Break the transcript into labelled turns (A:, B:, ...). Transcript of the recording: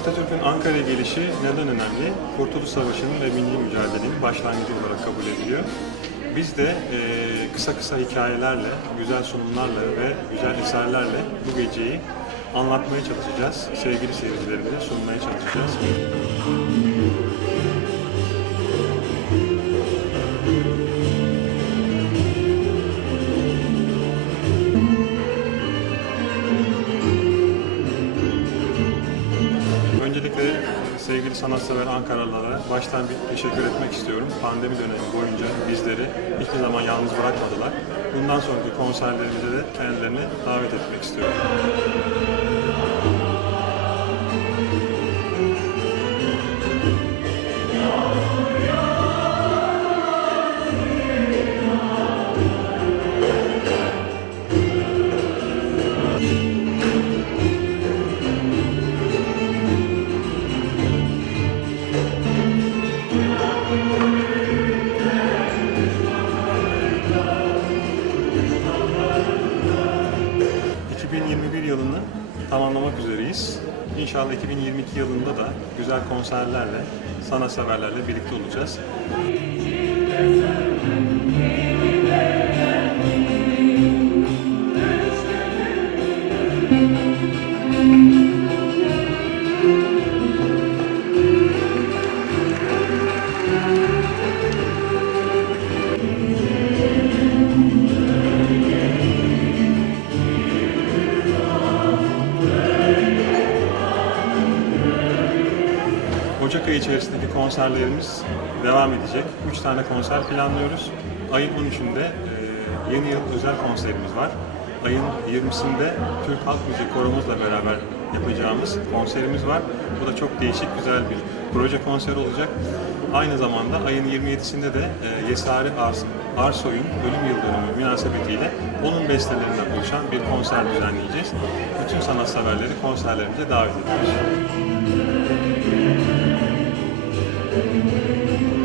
A: Atatürk'ün Ankara'ya gelişi neden önemli? Kurtuluş Savaşı'nın ve milli mücadelenin başlangıcı olarak kabul ediliyor. Biz de e, kısa kısa hikayelerle, güzel sunumlarla ve güzel eserlerle bu geceyi anlatmaya çalışacağız. Sevgili seyircilerimize sunmaya çalışacağız. Sevgili sanatsever Ankaralılara baştan bir teşekkür etmek istiyorum. Pandemi dönemi boyunca bizleri hiçbir zaman yalnız bırakmadılar. Bundan sonraki konserlerimize de kendilerini davet etmek istiyorum. Tamamlamak üzereyiz. İnşallah 2022 yılında da güzel konserlerle, sanatseverlerle birlikte olacağız. Ocak ayı içerisindeki konserlerimiz devam edecek. 3 tane konser planlıyoruz. Ayın 13'ünde e, yeni yıl özel konserimiz var. Ayın 20'sinde Türk Halk Müziği Koromuzla beraber yapacağımız konserimiz var. Bu da çok değişik, güzel bir proje konseri olacak. Aynı zamanda ayın 27'sinde de e, Yesari Ars, Arsoy'un ölüm yıl dönümü münasebetiyle onun bestelerinden oluşan bir konser düzenleyeceğiz. Bütün sanatseverleri konserlerimize davet ediyoruz. Thank you.